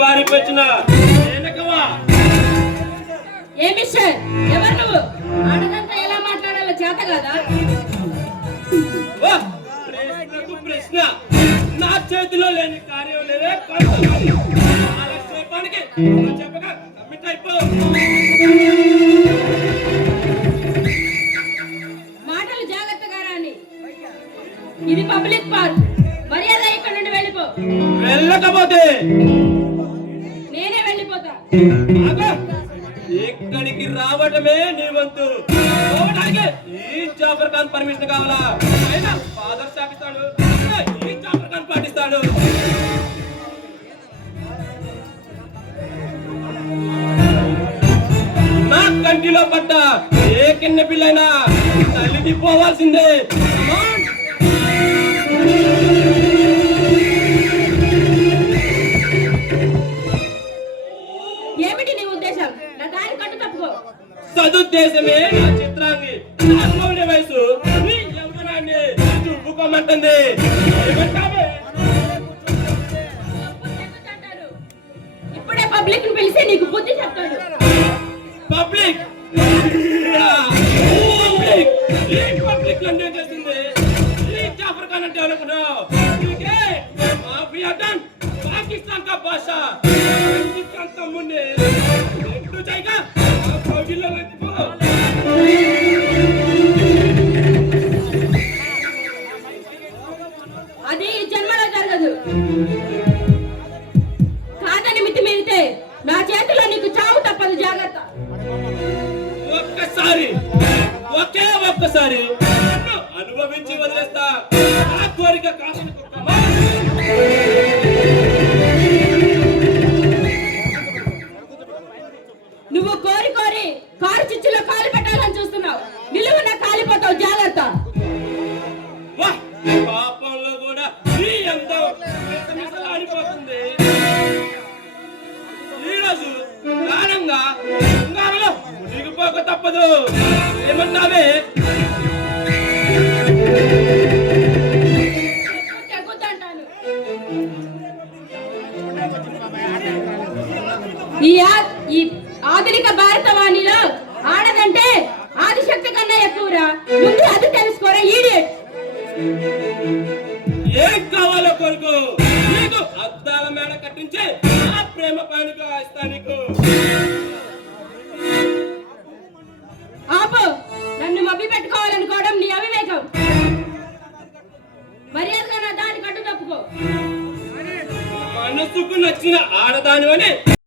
పారిపోయిన ఏ మిస్టర్ ఎవరు నువ్వు? ఆడదంతా ఎలా మాట్లాడాలో చేత కదా? ప్రశ్న నా చేతిలో లేని కార్యం లేదే ఆలస్యపానికి చెప్పగా కమిట్ అయిపో. మాటలు జాగ్రత్తగా రాని. ఇది పబ్లిక్ పార్క్. మర్యాద ఇక్కడ నుండి వెళ్ళిపో. వెళ్ళకపోతే నేనే వెళ్ళిపోతా. ఇక్కడికి రావడమే నీ వంతు. ఈ జాఫర్ ఖాన్ పర్మిషన్ కావాలా? అయినా ఫాదర్ సాగిస్తాడు, ఈ జాఫర్ ఖాన్ పాటిస్తాడు. నా కంటిలో పడ్డ ఏ కిన్న పిల్లైనా తల్లిది పోవాల్సిందే. ఏమిటి నీ ఉద్దేశం? నా దారి కట్టు తప్పుకో. సదుద్దేశమే నా చిత్రాంగి. నా మౌల్య వయసు నీ యవ్వనాన్ని చూపుకోమంటుంది. ఏమంటావే? ఇప్పుడే పబ్లిక్ ని పిలిచి నీకు బుద్ధి చెప్తాడు. పబ్లిక్ పబ్లిక్ లో ఏం చేస్తుంది? ఈ జాఫర్ ఖాన్ అంటే అనుకున్నావు? మాఫియా డన్ పాకిస్తాన్ కా భాషా తమ్ముండే ఎప్పుడు చేయగా ఫౌజీలో వెళ్ళిపో. అది జన్మలో జరగదు. కాదని మితి మీరితే నా చేతిలో నీకు చావు తప్పదు. జాగ్రత్త. ఒకే ఒక్కసారి అనుభవించి వదిలేస్తా. ఆ కోరిక కాదు. నువ్వు కోరి కోరి కారు చిచ్చులో కాలు పెట్టాలని చూస్తున్నావు. నిలువున కాలిపోతావు. జాగ్రత్త. పాపంలో కూడా ఎంత ఆడిపోతుంది. ఈరోజు కారణంగా మునిగిపోక తప్పదు. ఏమన్నావే? ఈ ఆధునిక భారతవాణిలో ఆడదంటే ఆదిశక్తి కన్నా ఎక్కువరా. ముందు అది తెలుసుకోరా ఈడియట్. ఏం కావాలో కొరకు నీకు అద్దాల మేడ కట్టించి ఆ ప్రేమ పానుక ఇస్తా నీకు. ఆపు. నన్ను మభ్య పెట్టుకోవాలనుకోవడం నీ అవివేకం. మర్యాదగా నా దాని కట్టు తప్పుకో. మనసుకు నచ్చిన ఆడదాని అని